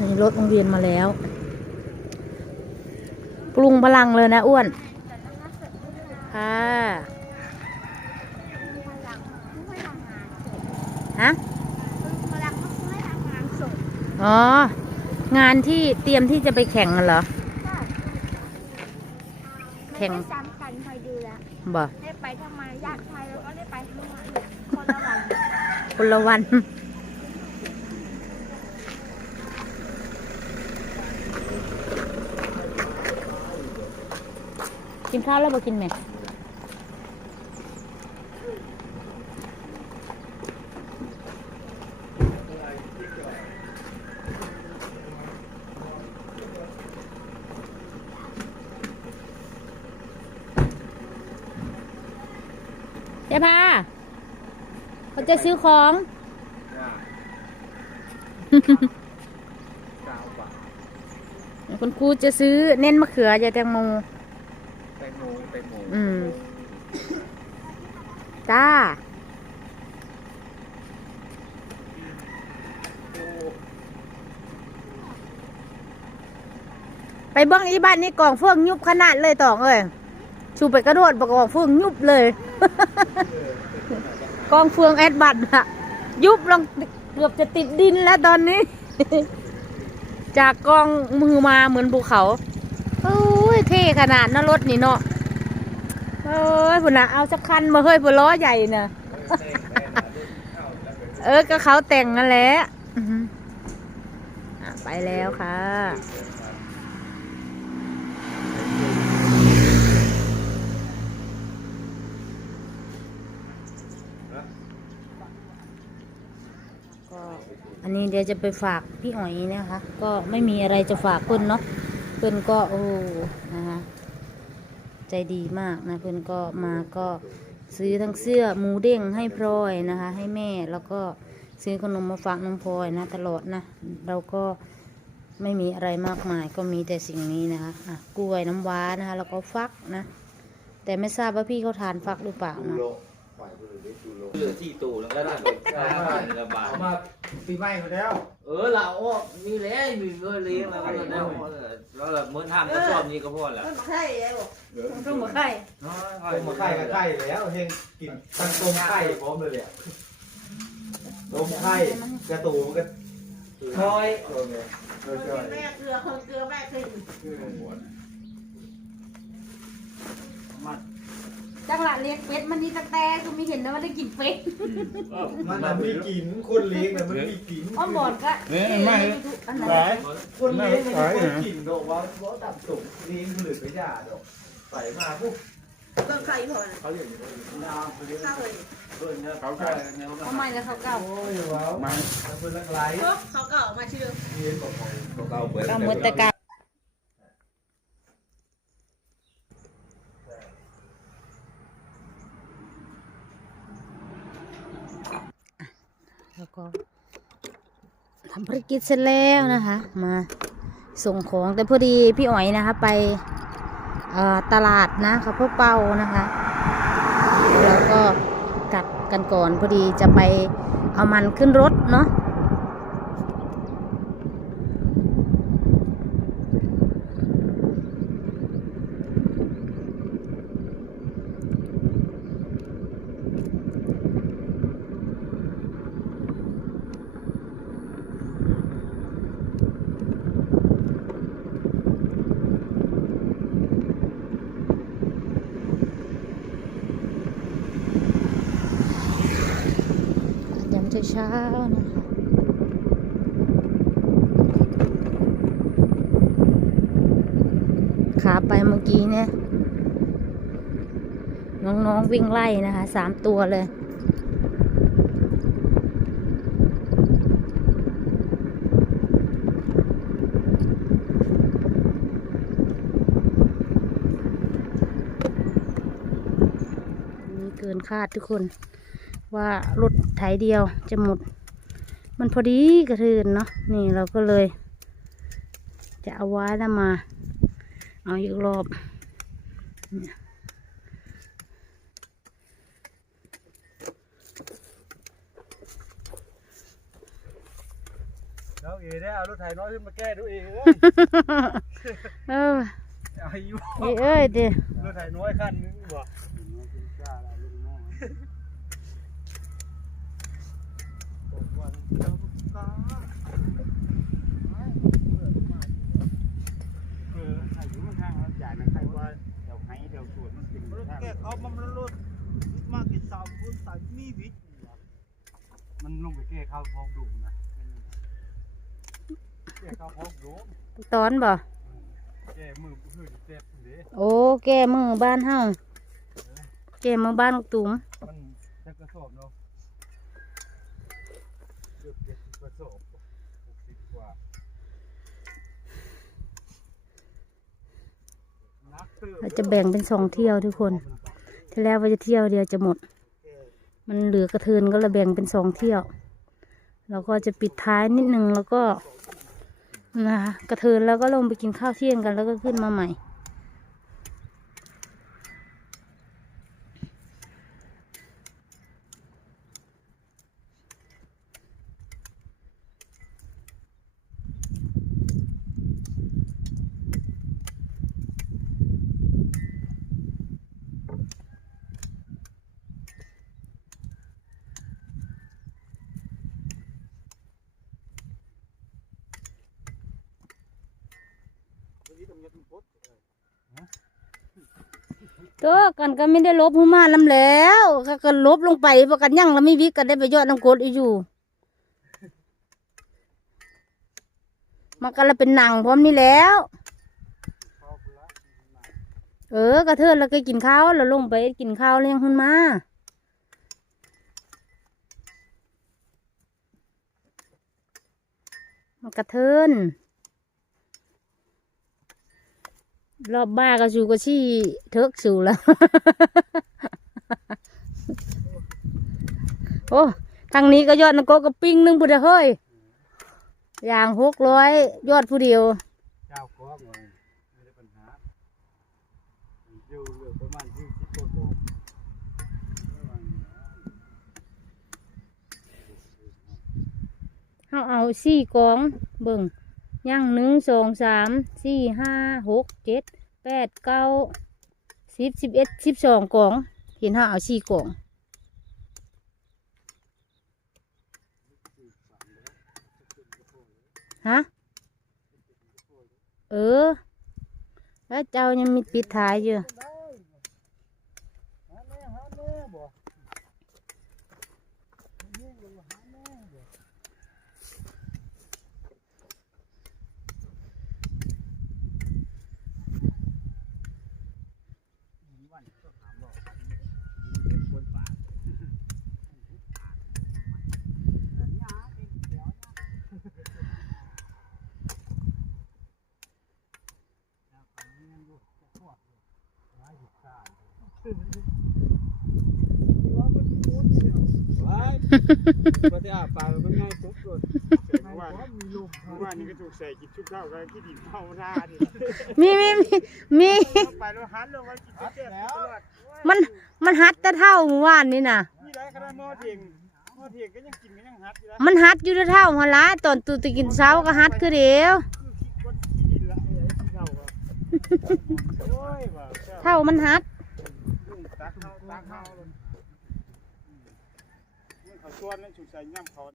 นี่รถโรงเรียนมาแล้ว ปรุงพลังเลยนะอ้วน ค่ะฮะอ๋อ งานที่เตรียมที่จะไปแข่งกันเหรอ แข่งไม่ซ้ำกันคอยดูแลวบ่ได้ไปทั้งมารยาทไทยแล้วก็ได้ไปทั้งมาคนละวัน คนละวัน กินข้าวแล้วบ่กินไหมเจ๊พาเขาจะซื้อของ คุณครูจะซื้อเน้นมะเขือยาแตงโม แตงโมแตงโมอืม จ้า ไปเบ้างอีบ้านนี้กล่องเฟืองยุบขนาดเลยต่องเอ้ยชูไปกระโดดบอกกล่องเฟืองยุบเลยกองเฟืองแอดบัตอะยุบลงเกือบจะติดดินแล้วตอนนี้ จากกองมือมาเหมือนภูเขา ยเท่ขนาดนะรถนี่เนาะเอ้ยพุ่นนะเอาสักคันมาเฮ้ยพุ่นล้อใหญ่เน่ะ เออก็เขาแต่งนั่นแหละอือหืออะไปแล้วค่ะ ก็อันนี้เดี๋ยวจะไปฝากพี่อ๋อยนะคะ ก็ไม่มีอะไรจะฝากเพื่อนเนาะ เพื่อนก็โอ้นะคะใจดีมากนะเพื่อนก็มาก็ซื้อทั้งเสื้อหมูเด้งให้พลอยนะคะ ให้แม่แล้วก็ซื้อขนมมาฝากน้องพลอยนะตลอดนะเราก็ไม่มีอะไรมากมายก็มีแต่สิ่งนี้นะคะอะกล้วยน้ำว้านะคะ แล้วก็ฟักนะ แต่ไม่ทราบว่าพี่เขาทานฟักหรือเปล่านะ เหลือที่ตู้แล้วก็ได้ไปละบาท เอามาปีใหม่มาแล้ว เออเราอ้อมีแล้วมีเงินเลี้ยงแล้วก็แล้วแล้วเราเหมือนทำก็ชอบนี้ก็พอแล้วต้องมาไข่ต้มมาไข่กับไข่แล้วเฮงกินตั้งต้มไข่พร้อมเลยแหละต้มไข่กระตูมันก็คอยโอเคโอเคแม่เกลือคนเกลือแม่ขึ้น จังหวะ เลี้ยงเป็ดมันนี่ตั้งแต่ก็ไม่เห็นนะว่าได้กินเป็ดมันน่ะมีกลิ่นคนเลี้ยงน่ะมันมีกลิ่นอ้อมบอดก็เนี่ยไม่อันไหนหลายคนเลี้ยงมันมีกลิ่นดอกว่าว่าตับสุกเลี้ยงหรือไปย่าดอกใส่มาปุ๊บก็ใครพอเขาเรียกอย่างนี้น้ำเขาเรียกเข้าเลยเพื่อนเนี่ยเขาใช่เอาไม่แล้วเขาเก่าโอ้ยว้าวมันเป็นลักไร้พวกเขาก็ออกมาชื่อเลี้ยงบอกของก็เอาเปิดเก่าหมดแต่เก่า แล้วก็ทำภารกิจเสร็จแล้วนะคะ มาส่งของแต่พอดีพี่อ๋อยนะคะ ไปตลาดนะเขาพ่อเป้านะคะ แล้วก็กลับกันก่อนพอดีจะไปเอามันขึ้นรถเนาะ ยามเช้านะคะขาไปเมื่อกี้เนี่ย น้องๆวิ่งไล่นะคะสามตัวเลยนี่เกินคาดทุกคน ว่ารถไถเดียวจะหมด มันพอดีกระเทือนเนาะนี่เราก็เลย จะเอาไว้แล้วมา เอาอีกรอบเนี่ยน้องเอ๋ได้เอารถไถน้อยขึ้นมาแก้ดูเองเอ้ยเออเอาอยู่เอ้ยเอ้ยเดี๋ยวรถไถน้อยคันนึงบ่ เอออายุมันทางแล้วใหญ่นะใครว่าเดี๋ยวให้เดี๋ยวสวนมันเป็นทางแกเขามันรถมากกินสามพุทธายมีวิทย์มันลงไปแก้ข้าวพองดุนะแก้ข้าวพองดุตอนบ่แก้มือหืดเจ็บเด้โอ้แก้มือบ้านเฮาแก้มือบ้านตุ้ม มันจะกระสอบเนาะเกือบเจ็ดสิบกระสอบหกสิบกว่านัก เราจะแบ่งเป็นสองเที่ยวทุกคนที่แรกว่าจะเที่ยวเดียวจะหมด มันเหลือกระเทินก็เลยแบ่งเป็นสองเที่ยวแล้วก็จะปิดท้ายนิดนึงแล้วก็นะคะกระเทินแล้วก็ลงไปกินข้าวเที่ยงกันแล้วก็ขึ้นมาใหม่ ก็กันก็ไม่ได้ลบหูมาลำแล้วก็ก็ลบลงไปเพราะกันยั่งแล้วไม่วิกกันได้ไปยอดน้ำกดอีกอยู่มันก็เลยเป็นหนังพร้อมนี่แล้ว เออกระเทินแล้วก็กินข้าวแล้วลงไปกินข้าวเลี้ยงขึ้นมามันกระเทิน รอบบ้าก็ชูก็ชี้เทิกสูแล้ว โอ้ทางนี้ก็ยอดนกกก็ปิ้งหนึงบุดเฮ้ยอย่างหกร้อยยอดผู้เดียวเจ้าก็งงไม่ได้ปัญหาอยู่เหลือประมาณยี่สิบกว่าเอาเอาสี่กองเบิ่งย่างหนึ่งสองสามสี่ห้าหกเจ็ด แปดเก้าสิบสิบเอ็ดสิบสองกอง เห็นห้าเอาสี่กองฮะเออ แล้วเจ้ายังมีปิดท้ายอยู่ 咱们。 ก็จะอาบปามันง่ายปุ๊บเลยว่าว่านี่ก็ถูกใส่กินชุบข้าวกันกินดินข้าวท่าดิมีมีมีมีไปแล้วหันลงมากินเจ็บตลอดมันมันฮัดแต่เท่าเมื่อวานนี่น่ะนี่ไรก็ได้หม้อเทียงหม้อเทียงก็ยังกินก็ยังหัดอยู่แล้วมันฮัดอยู่แต่เท่าหัวละตอนตูตกินเช้าก็ฮัดคือเดียวคนกินดินละไอ้ที่เท่าก็โอ้ยวเท่ามันฮัดตักเข้าตักเข้า เขาชวนนั่นฉุดใส่ย่ำเขา